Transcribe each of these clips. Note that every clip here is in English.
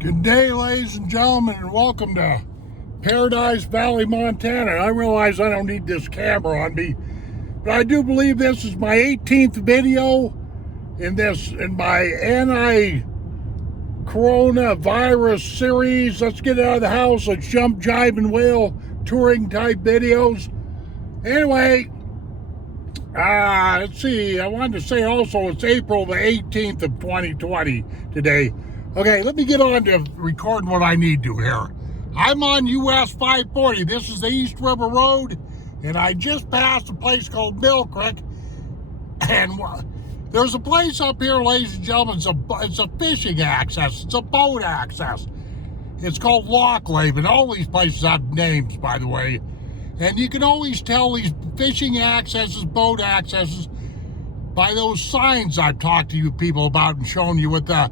Good day, ladies and gentlemen, and welcome to Paradise Valley, Montana. I realize I don't need this camera on me, but I do believe this is my 18th video in my anti-coronavirus series. Let's get out of the house. Let's jump, jive, and wail touring type videos. Anyway, let's see. I wanted to say also it's April the 18th of 2020 today. Okay, let me get on to recording what I need to here. I'm on US 540. This is the East River Road, and I just passed a place called Mill Creek. And there's a place up here, ladies and gentlemen. It's a fishing access. It's a boat access. It's called Loch Leven. All these places have names, by the way. And you can always tell these fishing accesses, boat accesses, by those signs I've talked to you people about and shown you with the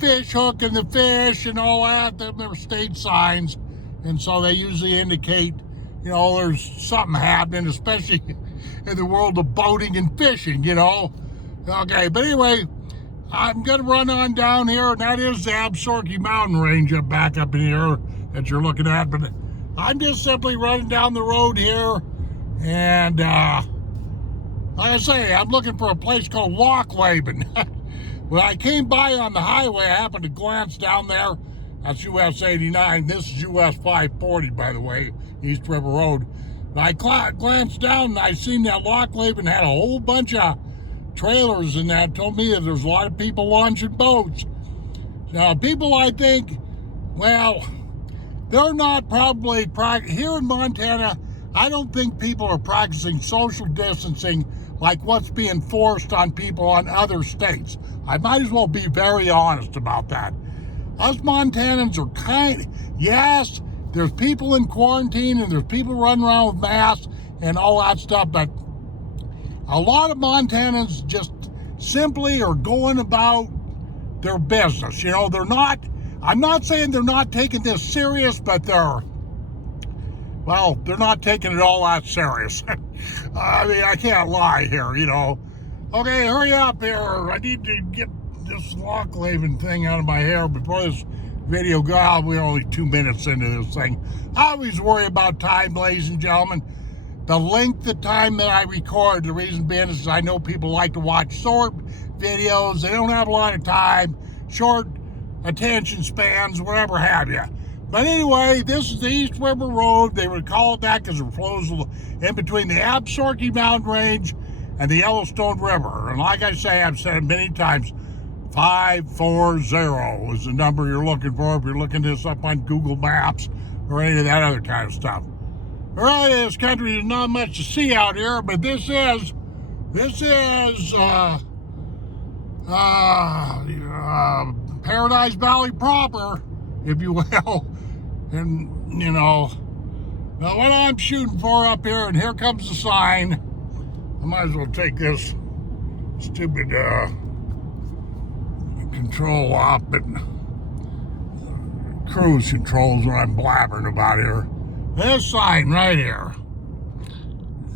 fish hook and the fish and all that. They're state signs, and so they usually indicate, you know, there's something happening, especially in the world of boating and fishing, you know. Okay, but anyway, I'm gonna run on down here, and that is the Absaroka Mountain Range back up in here that you're looking at. But I'm just simply running down the road here, and like I say, I'm looking for a place called Loch Leven. When I came by on the highway, I happened to glance down there. That's US 89. This is US 540, by the way, East River Road. But I glanced down and I seen that Loch Leven had a whole bunch of trailers in that. Told me that there's a lot of people launching boats. Now, people, I think, well, they're not probably here in Montana. I don't think people are practicing social distancing like what's being forced on people on other states. I might as well be very honest about that. Us Montanans are yes, there's people in quarantine and there's people running around with masks and all that stuff, but a lot of Montanans just simply are going about their business. You know, I'm not saying they're not taking this serious, but they're not taking it all that serious. I mean, I can't lie here, you know. Okay, hurry up here. I need to get this Loch Leven thing out of my hair before this video goes out. We're only 2 minutes into this thing. I always worry about time, ladies and gentlemen. The length of time that I record, the reason being is I know people like to watch short videos. They don't have a lot of time, short attention spans, whatever have you. But anyway, this is the East River Road. They would call it that because it flows in between the Absaroka Mountain Range and the Yellowstone River. And like I say, I've said it many times, 540 is the number you're looking for if you're looking this up on Google Maps or any of that other kind of stuff. Really, this country is not much to see out here, but this is Paradise Valley proper, if you will. And, you know, now what I'm shooting for up here, and here comes the sign. I might as well take this stupid control off, but cruise control is what I'm blabbering about here. This sign right here.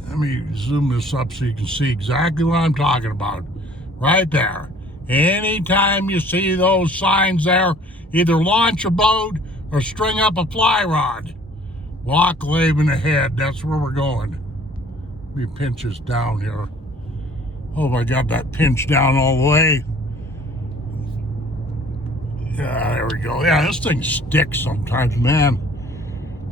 Let me zoom this up so you can see exactly what I'm talking about. Right there. Anytime you see those signs there, either launch a boat or string up a fly rod. Loch Leven ahead, that's where we're going. Let me pinch this down here. Hope I got that pinch down all the way. Yeah, there we go. Yeah, this thing sticks sometimes, man.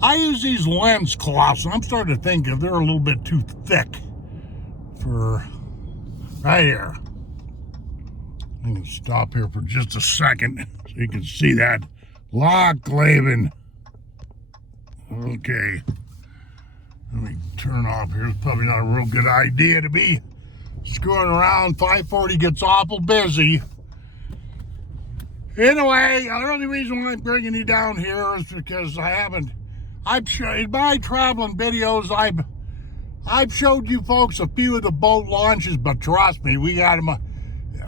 I use these lens cloths, and I'm starting to think if they're a little bit too thick for right here. I'm going to stop here for just a second so you can see that Loch Leven. Okay. Let me turn off here. It's probably not a real good idea to be screwing around. 540 gets awful busy. Anyway, the only reason why I'm bringing you down here is because in my traveling videos, I've showed you folks a few of the boat launches, but trust me, we got them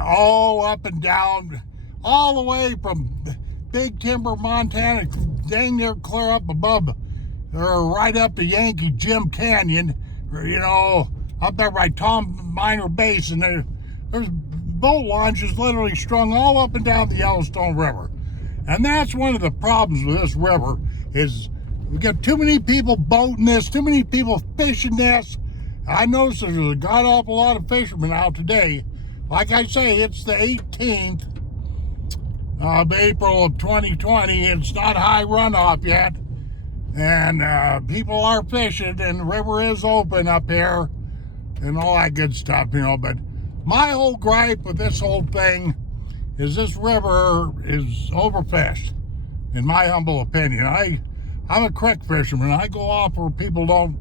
all up and down, all the way from Big Timber, Montana, dang near clear up above, or right up to Yankee Jim Canyon, or, you know, up there by Tom Minor Basin. There's boat launches literally strung all up and down the Yellowstone River. And that's one of the problems with this river is we got too many people boating this, too many people fishing this. I noticed there's a god awful lot of fishermen out today. Like I say, it's the 18th of April of 2020. It's not high runoff yet. And people are fishing, and the river is open up here and all that good stuff, you know. But my whole gripe with this whole thing is this river is overfished, in my humble opinion. I'm a creek fisherman. I go off where people don't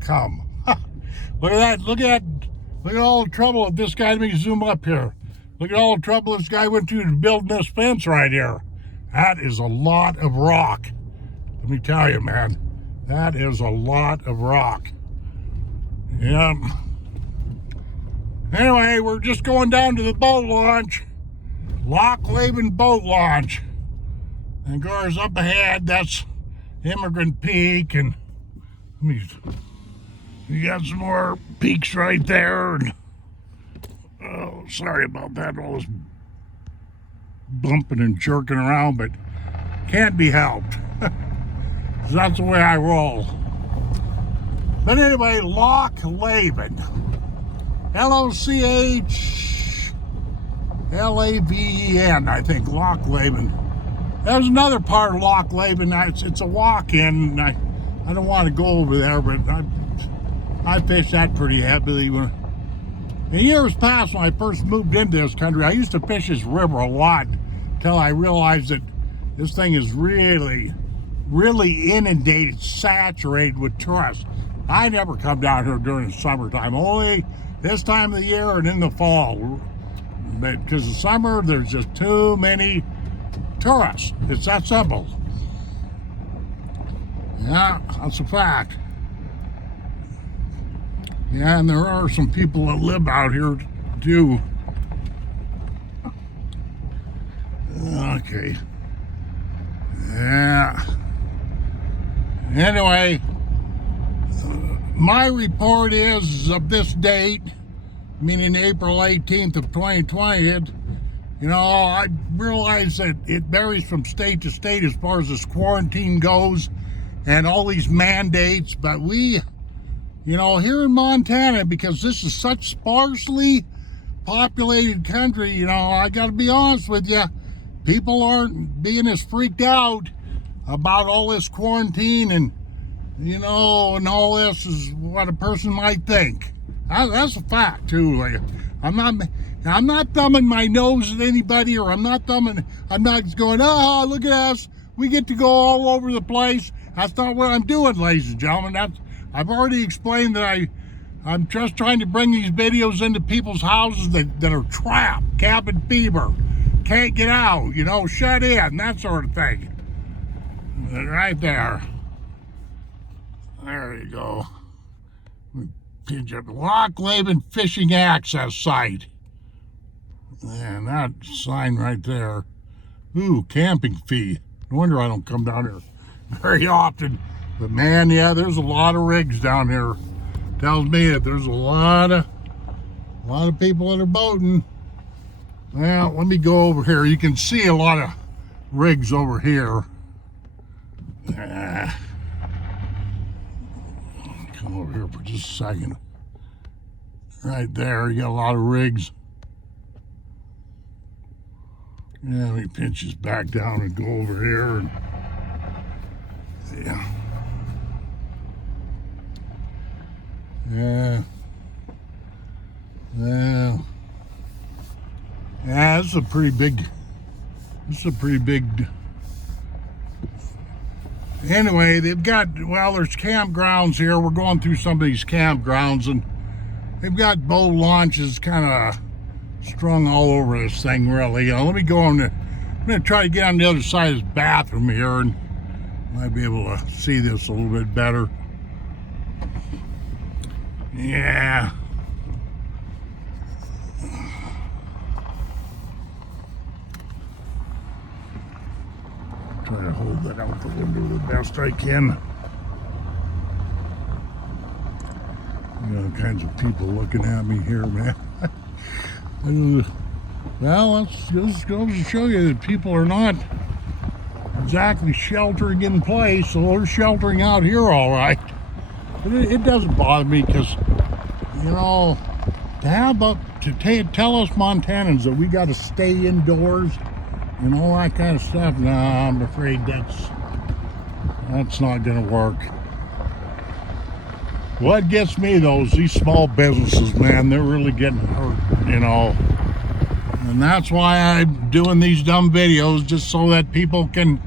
come. Look at that. Look at all the trouble of this guy. Let me zoom up here. Look at all the trouble this guy went to building this fence right here. That is a lot of rock. Let me tell you, man. That is a lot of rock. Yeah. Anyway, we're just going down to the boat launch. Loch Leven boat launch. And of course, up ahead, that's Immigrant Peak. And you got some more peaks right there. And, oh, sorry about that. All this bumping and jerking around, but can't be helped. That's the way I roll. But anyway, Loch Leven. Lochleven, I think. Loch Leven. There's another part of Loch Leven. It's a walk-in. I don't want to go over there, but I fished that pretty heavily. In years past, when I first moved into this country, I used to fish this river a lot until I realized that this thing is really inundated, saturated with tourists. I never come down here during the summertime, only this time of the year and in the fall. But because the summer, there's just too many tourists. It's that simple. Yeah, that's a fact. Yeah, and there are some people that live out here too. Okay. Yeah. Anyway, my report is of this date, meaning April 18th of 2020. I realize that it varies from state to state as far as this quarantine goes and all these mandates, but we, here in Montana, because this is such sparsely populated country, I got to be honest with you, people aren't being as freaked out about all this quarantine and all this is what a person might think. That's a fact too. Like, I'm not thumbing my nose at anybody, or I'm not going, oh, look at us, we get to go all over the place. That's not what I'm doing, ladies and gentlemen. I've already explained that I'm just trying to bring these videos into people's houses that are trapped, cabin fever, can't get out, shut in, that sort of thing. Right there. There you go. Loch Leven Fishing Access Site. And that sign right there. Ooh, camping fee. No wonder I don't come down here very often. But man, yeah, there's a lot of rigs down here. Tells me that there's a lot of people that are boating. Well, let me go over here. You can see a lot of rigs over here. Come over here for just a second. Right there, you got a lot of rigs. Yeah, let me pinch this back down and go over here. And, yeah. Yeah, this is a pretty big. Anyway, they've got, there's campgrounds here. We're going through some of these campgrounds, and they've got boat launches kind of strung all over this thing, really. Let me go on. I'm going to try to get on the other side of this bathroom here, and might be able to see this a little bit better. Yeah. Try to hold that out the window the best I can. All kinds of people looking at me here, man. Well, let's just go to show you that people are not exactly sheltering in place, so they're sheltering out here all right. But it doesn't bother me because, you know, tell us Montanans that we got to stay indoors and all that kind of stuff. Nah, I'm afraid that's not going to work. What gets me though is these small businesses, man, they're really getting hurt, you know. And that's why I'm doing these dumb videos, just so that people can,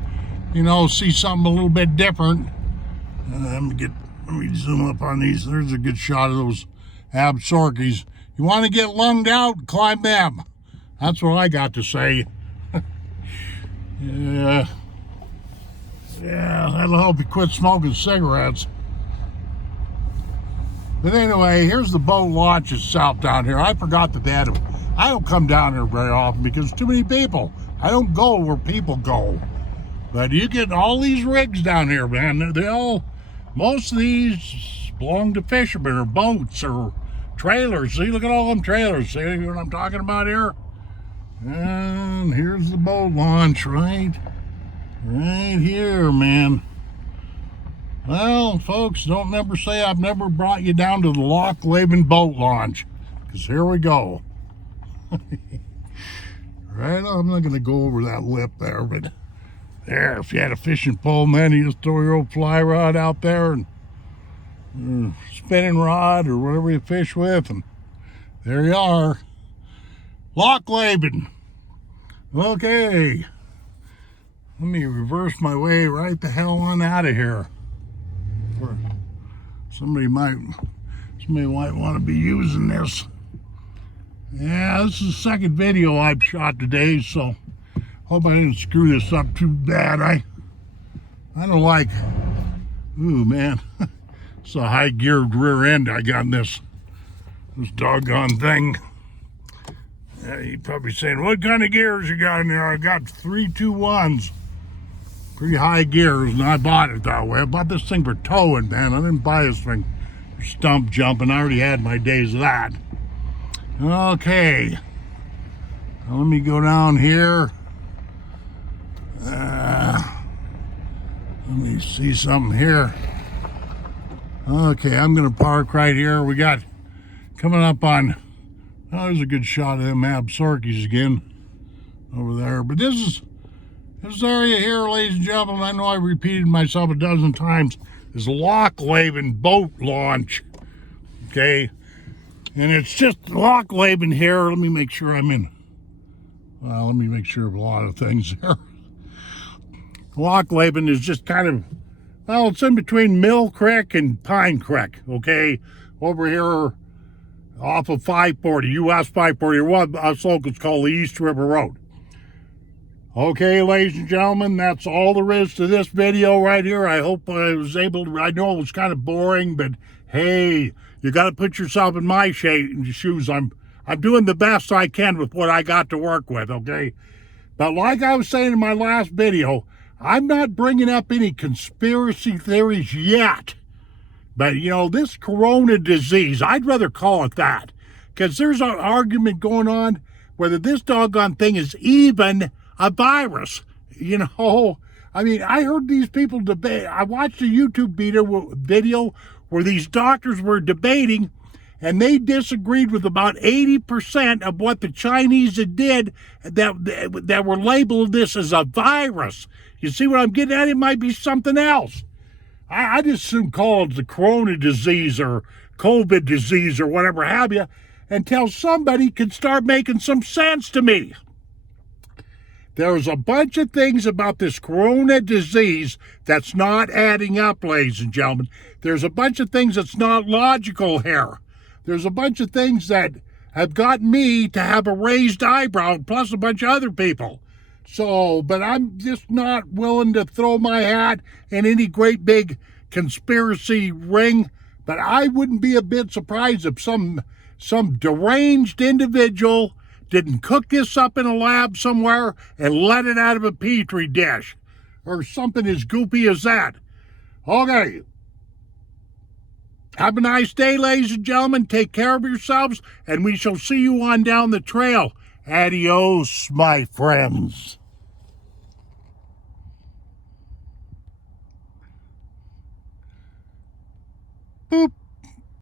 you know, see something a little bit different. Let me zoom up on these. There's a good shot of those absorkies. You want to get lunged out, climb them. That's what I got to say. Yeah, that'll help you quit smoking cigarettes. But anyway, here's the boat launch itself down here. I forgot that I don't come down here very often because too many people. I don't go where people go. But you get all these rigs down here, man. Most of these belong to fishermen or boats or trailers. See, look at all them trailers. See what I'm talking about here? And here's the boat launch right here, man. Well, folks, don't never say I've never brought you down to the Loch Leven boat launch, because here we go. Right, I'm not going to go over that lip there, but there, if you had a fishing pole, man, you just throw your old fly rod out there and spinning rod or whatever you fish with, and there you are. Loch Leven. Okay. Let me reverse my way right the hell on out of here. Somebody might want to be using this. Yeah, this is the second video I've shot today, so hope I didn't screw this up too bad. I don't like, ooh man, it's a high geared rear end I got in this doggone thing. You're probably saying, what kind of gears you got in there? I got 321s. Pretty high gears, and I bought it that way. I bought this thing for towing, man. I didn't buy this thing for stump jumping. I already had my days of that. Okay. Now let me go down here. Let me see something here. Okay, I'm going to park right here. We got coming up on, oh, there's a good shot of them absorkies again over there. But this area here, ladies and gentlemen, I know I repeated myself a dozen times, is Loch Leven boat launch. Okay, and it's just Loch Leven here. Let me make sure I'm in. Well, let me make sure of a lot of things here. Loch Leven is just kind of, well, it's in between Mill Creek and Pine Creek. Okay, over here off of 540, US 540, or what us locals call the East River Road. Okay, ladies and gentlemen, that's all there is to this video right here. I hope I was able to, I know it was kind of boring, but hey, you got to put yourself in my shoes. I'm doing the best I can with what I got to work with, okay? But like I was saying in my last video, I'm not bringing up any conspiracy theories yet. But, you know, this corona disease, I'd rather call it that, because there's an argument going on whether this doggone thing is even a virus. You know, I mean, I heard these people debate. I watched a YouTube video where these doctors were debating, and they disagreed with about 80% of what the Chinese did that were labeled this as a virus. You see what I'm getting at? It might be something else. I just assume call it the corona disease or COVID disease or whatever have you, until somebody can start making some sense to me. There's a bunch of things about this corona disease that's not adding up, ladies and gentlemen. There's a bunch of things that's not logical here. There's a bunch of things that have got me to have a raised eyebrow, plus a bunch of other people. So, but I'm just not willing to throw my hat in any great big conspiracy ring. But I wouldn't be a bit surprised if some deranged individual didn't cook this up in a lab somewhere and let it out of a petri dish or something as goopy as that. Okay. Have a nice day, ladies and gentlemen. Take care of yourselves, and we shall see you on down the trail. Adios, my friends. Boop.